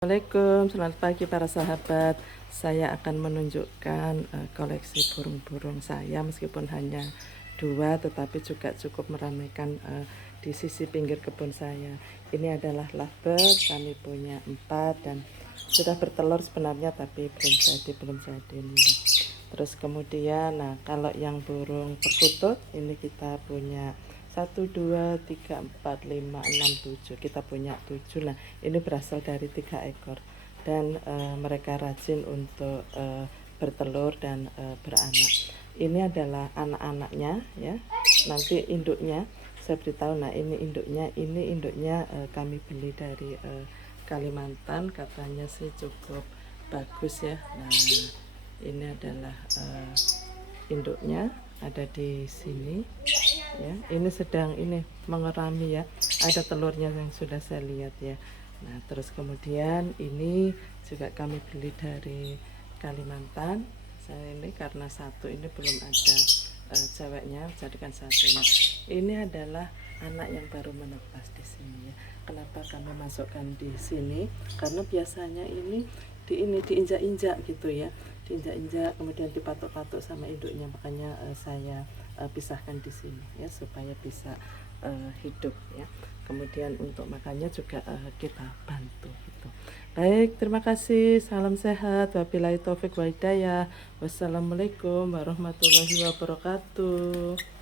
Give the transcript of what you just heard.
Assalamualaikum, selamat pagi para sahabat. Saya akan menunjukkan koleksi burung-burung saya, meskipun hanya dua, tetapi juga cukup meramaikan di sisi pinggir kebun saya. Ini adalah lovebird, kami punya 4 dan sudah bertelur sebenarnya, tapi belum jadi nih. Terus kemudian, nah kalau yang burung perkutut ini kita punya 1, 2, 3, 4, 5, 6, 7. Kita punya 7. Nah, ini berasal dari 3 ekor dan mereka rajin untuk bertelur dan beranak. Ini adalah anak-anaknya ya. Nanti induknya saya beritahu. Nah, ini induknya kami beli dari Kalimantan, katanya sih cukup bagus ya. Nah, ini adalah induknya ada di sini ya. Ini sedang mengerami ya, ada telurnya yang sudah saya lihat ya. Nah, terus kemudian ini juga kami beli dari Kalimantan. Saya ini karena satu ini belum ada ceweknya, jadikan satu. Nah, ini adalah anak yang baru menetas di sini ya. Kenapa kami masukkan di sini? Karena biasanya ini diinjak-injak gitu ya, diinjak-injak kemudian dipatok-patok sama induknya. Makanya saya pisahkan di sini ya, supaya bisa hidup ya. Kemudian untuk makannya juga kita bantu gitu. Baik, terima kasih. Salam sehat. Wabillahi taufik wa hidayah. Wassalamualaikum warahmatullahi wabarakatuh.